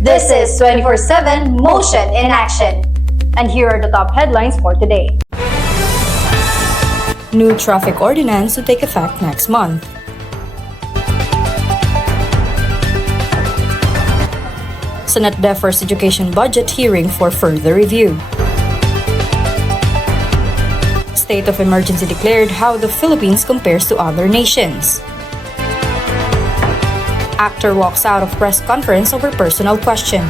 This is 24/7 Motion in Action. And here are the top headlines for today. New traffic ordinance to take effect next month. Senate defers education budget hearing for further review. State of emergency declared, how the Philippines compares to other nations. Actor walks out of press conference over personal question.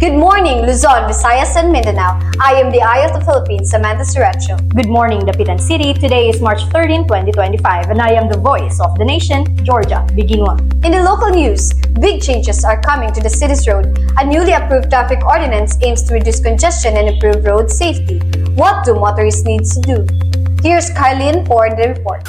Good morning, Luzon, Visayas, and Mindanao. I am the Eye of the Philippines, Samantha Surecho. Good morning, Dapitan City. Today is March 13, 2025, and I am the voice of the nation, Georgia Biginwa. In the local news, big changes are coming to the city's road. A newly approved traffic ordinance aims to reduce congestion and improve road safety. What do motorists need to do? Here's Carlene for the report.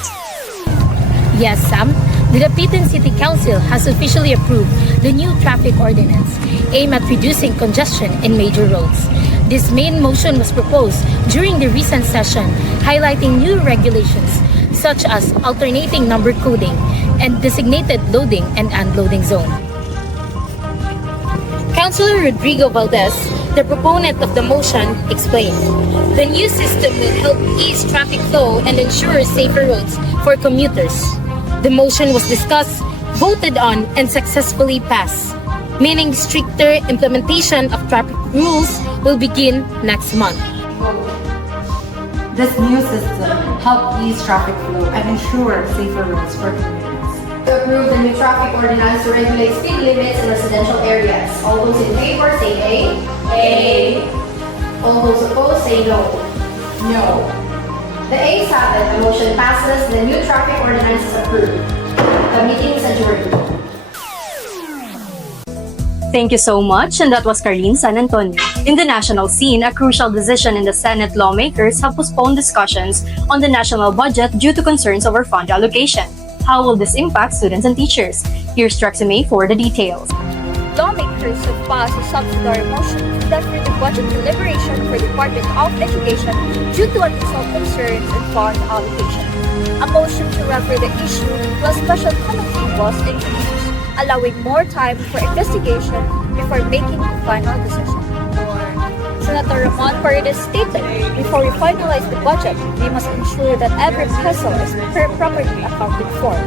Yes, Sam. The Dapitan City Council has officially approved the new traffic ordinance aimed at reducing congestion in major roads. This main motion was proposed during the recent session, highlighting new regulations such as alternating number coding and designated loading and unloading zone. Councilor Rodrigo Valdez, the proponent of the motion, explained, the new system will help ease traffic flow and ensure safer roads for commuters. The motion was discussed, voted on, and successfully passed, meaning stricter implementation of traffic rules will begin next month. This new system helps ease traffic flow and ensure safer roads for commuters. To approve the new traffic ordinance to regulate speed limits in residential areas. All those in favor say A. A. All those opposed say no. No. The ayes have it. The motion passes. The new traffic ordinance is approved. The meeting is adjourned. Thank you so much, and that was Carlene San Antonio. In the national scene, a crucial decision in the Senate lawmakers have postponed discussions on the national budget due to concerns over fund allocation. How will this impact students and teachers? Here's Trexie May for the details. Lawmakers have passed a subsidiary motion to defer the budget deliberation for the Department of Education due to unresolved concerns in fund allocation. A motion to refer the issue to a special committee was introduced, allowing more time for investigation before making a final decision. Senator Ramon Paredes stated, before we finalize the budget, we must ensure that every peso is properly accounted for.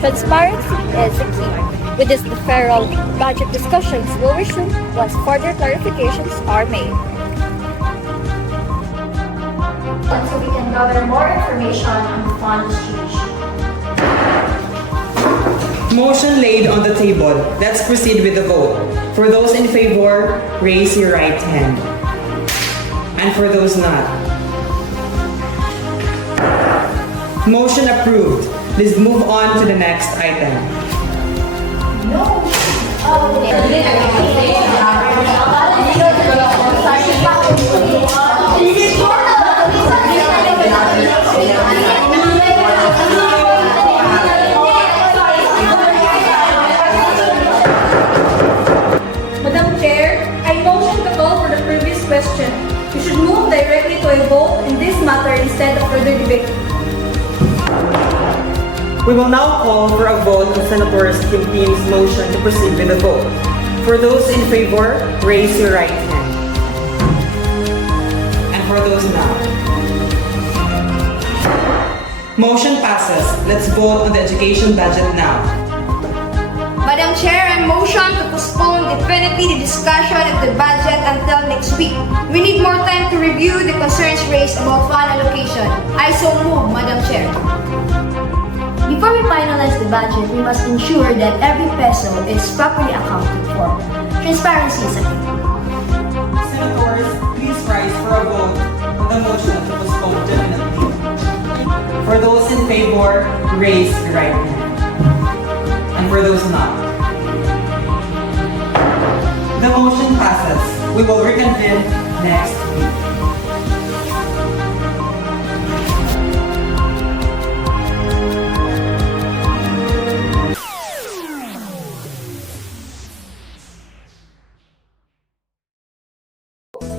Transparency is the key. With this deferral, budget discussions will resume once further clarifications are made. So we can gather more information on the fund distribution. Motion laid on the table. Let's proceed with the vote. For those in favor, raise your right hand. And for those not. Motion approved. Let's move on to the next item. No. Madam Chair, I motion to call for question. We should move directly to a vote in this matter instead of further debate. We will now call for a vote on Senator Kim Kim's motion to proceed with the vote. For those in favor, raise your right hand. And for those not. Motion passes. Let's vote on the education budget now. Madam Chair, I motion to postpone definitely the discussion of the budget until next week. We need more time to review the concerns raised about fund allocation. I so move, Madam Chair. Before we finalize the budget, we must ensure that every peso is properly accounted for. Transparency is a key. Senators, please rise for a vote on the motion to postpone definitely. For those in favor, raise your right hand. And for those not. The motion passes. We will reconvene next week.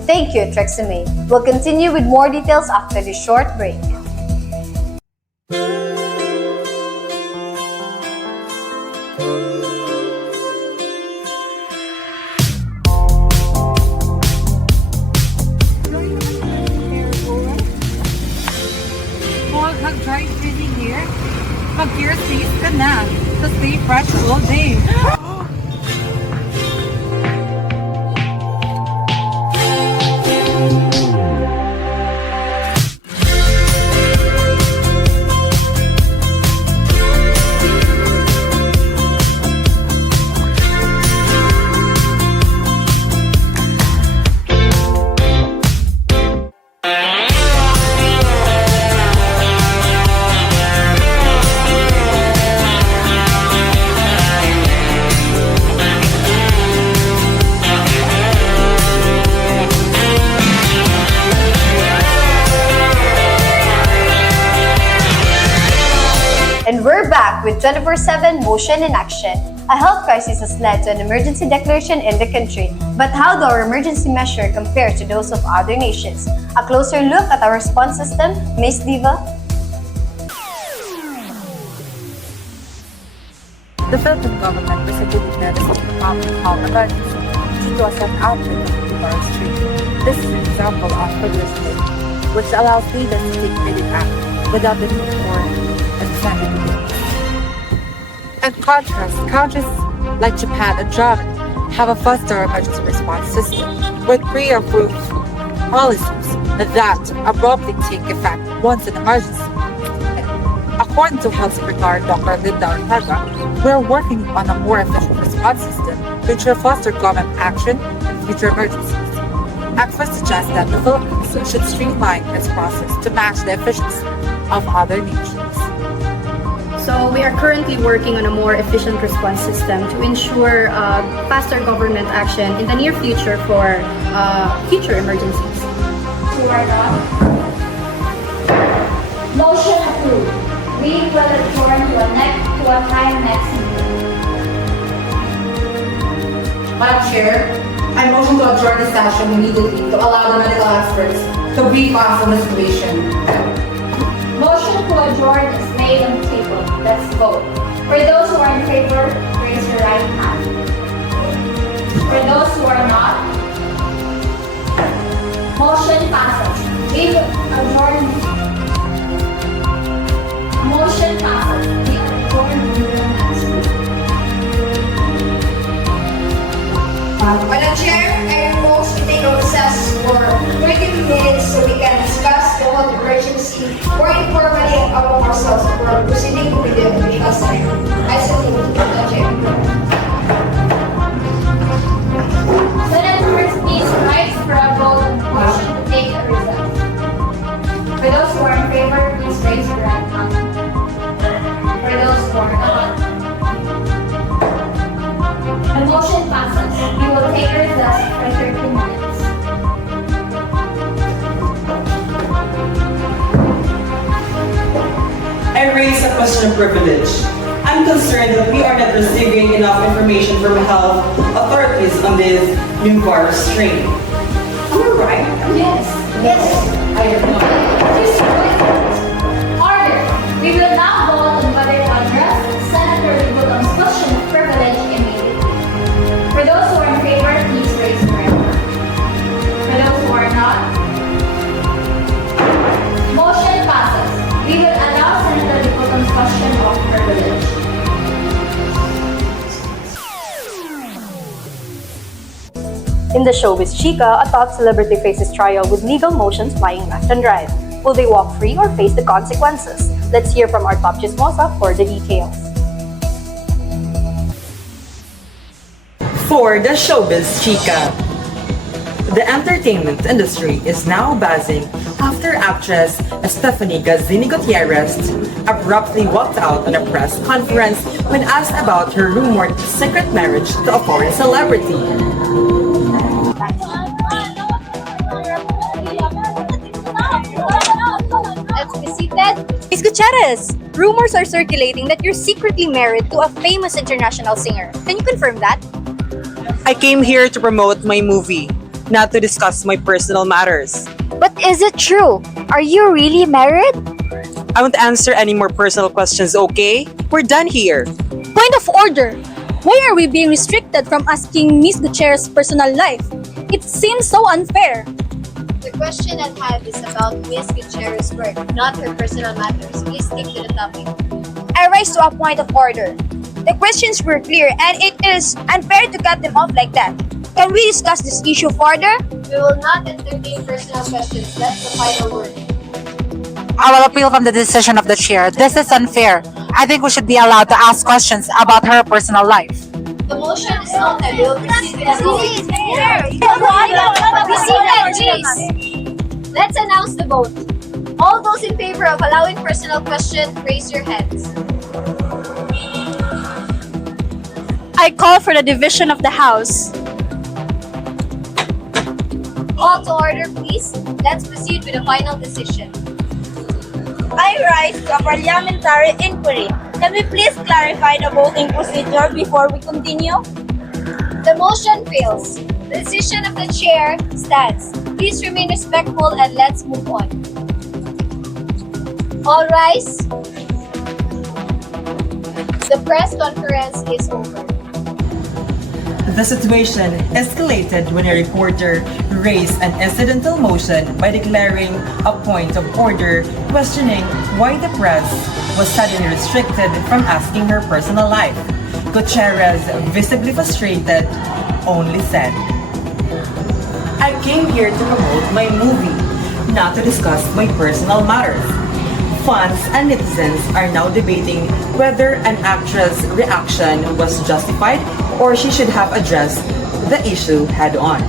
Thank you, Trexime. We'll continue with more details after this short break. Mag-dry feeling here. Mag-gear space ka na. To stay fresh all day. And we're back with 24/7 motion in action. A health crisis has led to an emergency declaration in the country. But how do our emergency measure compare to those of other nations? A closer look at our response system, Miss Diva? The Philippine government recently declared a state of public health emergency due to a sudden outbreak of fever strain. This is an example of privilege law, which allows leaders to take immediate action without the need for extended debate. In contrast, countries like Japan and Germany have a faster emergency response system with pre-approved policies that abruptly take effect once an emergency. According to Health Secretary Dr. Linda Ortega, we are working on a more efficient response system to ensure faster government action in future emergencies. Experts suggest that the Philippines should streamline its process to match the efficiency of other nations. So we are currently working on a more efficient response system to ensure faster government action in the near future for future emergencies. Motion approved. We will adjourn to a time next meeting. Madam Chair, I motion to adjourn the session immediately to allow the medical experts to brief us on the situation. Motion to adjourn is made on the table. Let's vote. For those who are in favor, raise your right hand. For those who are not, motion passes. We will adjourn. Motion passes. We adjourn until next week. Madam Chair, I propose we take a recess for 30 minutes so we can discuss the health emergency or informally among ourselves before proceeding with the official sign. I salute Madam Chair. Senators, please rise for a vote on the motion to take a recess. For those who are in favor, please raise your right hand. For those who are not, the motion passes. We will take a recess for 30 minutes. I raise a question of privilege. I'm concerned that we are not receiving enough information from health authorities on this new virus strain. right? Yes. Yes. I agree. Order. We will now vote on whether to address Senator Bigotong's question of privilege immediately. For those who are in favor, please raise your right hand. For those who are not, motion passes. We will allow Senator Bigotong's question of privilege. In the showbiz chica, a top celebrity faces trial with legal motions flying left and right. Will they walk free or face the consequences? Let's hear from our top chismosa for the details. For the showbiz chica. The entertainment industry is now buzzing after actress Stephanie Gazzini Gutierrez abruptly walked out on a press conference when asked about her rumored secret marriage to a foreign celebrity. Let's be seated. Ms. Gutierrez, rumors are circulating that you're secretly married to a famous international singer. Can you confirm that? I came here to promote my movie, not to discuss my personal matters. But is it true? Are you really married? I won't answer any more personal questions, okay? We're done here. Point of order. Why are we being restricted from asking Ms. Gutierrez's personal life? It seems so unfair. The question at hand is about Ms. Gutierrez's work, not her personal matters. Please stick to the topic. I rise to a point of order. The questions were clear and it is unfair to cut them off like that. Can we discuss this issue further? We will not entertain personal questions. That's the final word. I will appeal from the decision of the chair. This is unfair. I think we should be allowed to ask questions about her personal life. The motion is noted. We will proceed with the vote. Be seated, please. Let's announce the vote. All those in favor of allowing personal questions, raise your hands. I call for the division of the House. Call to order, please. Let's proceed with the final decision. I rise to a parliamentary inquiry. Can we please clarify the voting procedure before we continue? The motion fails. The decision of the chair stands. Please remain respectful and let's move on. All rise. The press conference is over. The situation escalated when a reporter raised an incidental motion by declaring a point of order, questioning why the press was suddenly restricted from asking her personal life. Gutierrez, visibly frustrated, only said, I came here to promote my movie, not to discuss my personal matters. Fans and netizens are now debating whether an actress' reaction was justified or she should have addressed the issue head-on.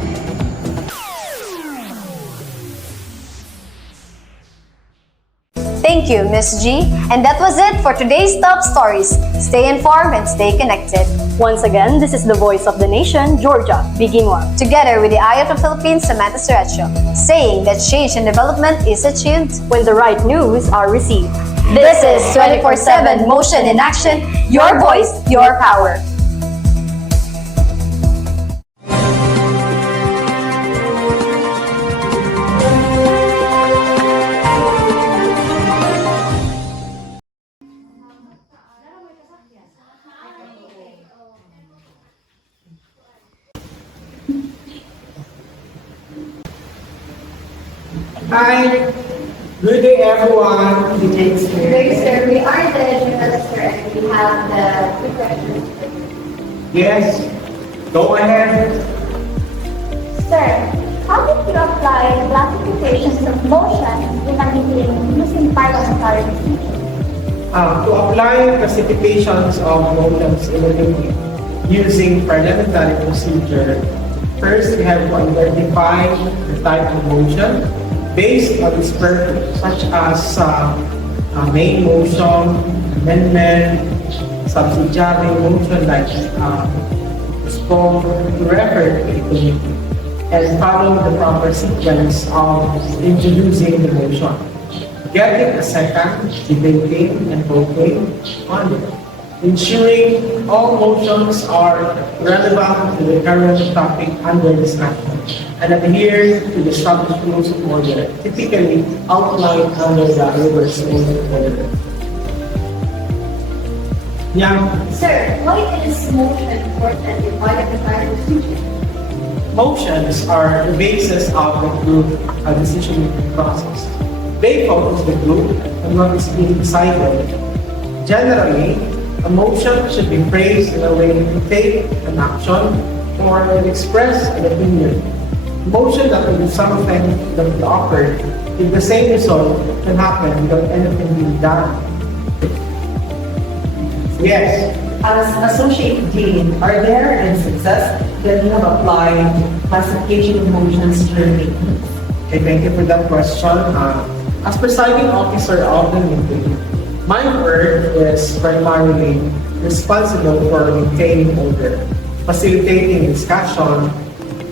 Thank you, Ms. G. And that was it for today's top stories. Stay informed and stay connected. Once again, this is the voice of the nation, Georgia, Biginwa. Together with the Eye of the Philippines, Samantha Sergio, saying that change and development is achieved When the right news are received. This is 24/7 Motion in Action, your voice, your power. Hi, good day everyone. Very sir, we are the journalists and we have the quick questions. Yes, go ahead. Sir, how did you apply the classifications of motions in a meeting using parliamentary procedure? To apply classifications of motions in a meeting using parliamentary procedure, first we have to identify the type of motion based on its purpose, such as main motion, amendment, subsidiary motion like spoke to refer to it, and follow the proper sequence of introducing the motion. Getting a second, debating, and voting on it, ensuring all motions are relevant to the current topic under discussion and adhere to the established rules of order, typically outlined under the reverse order. Yeah. Sir, why is motion important in parliamentary procedure? Motions are the basis of the group decision-making process. They focus the group on what is being decided. Generally, a motion should be phrased in a way to take an action or express an opinion. A motion that will some effect that will occur if the same result can happen without anything being done. Yes. As Associate Dean, are there instances that you have applied classification of motions during meetings? Okay, thank you for that question. As presiding officer of the meeting, my work is primarily responsible for maintaining order, facilitating discussion,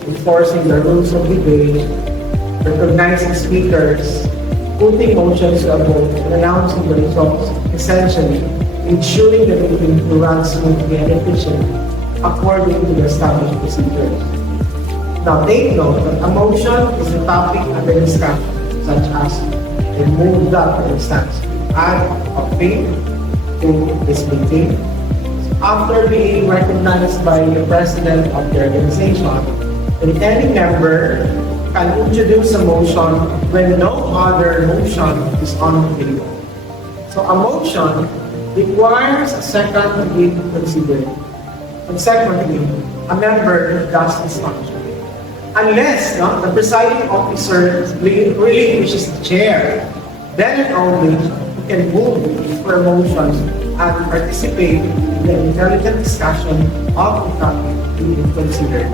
enforcing the rules of debate, recognizing speakers, putting motions to a vote, and announcing the results, essentially ensuring the meeting to run smoothly and efficiently according to the established procedures. Now take note that a motion is a topic under discussion, such as a move that, for instance, add a fee to this meeting. After being recognized by the president of the organization, then any member can introduce a motion when no other motion is on the table. So a motion requires a second to be considered. And secondly, a member does this function. Unless the presiding officer really wishes to chair, then and only he can move for motions and participate in the intelligent discussion of the topic being considered.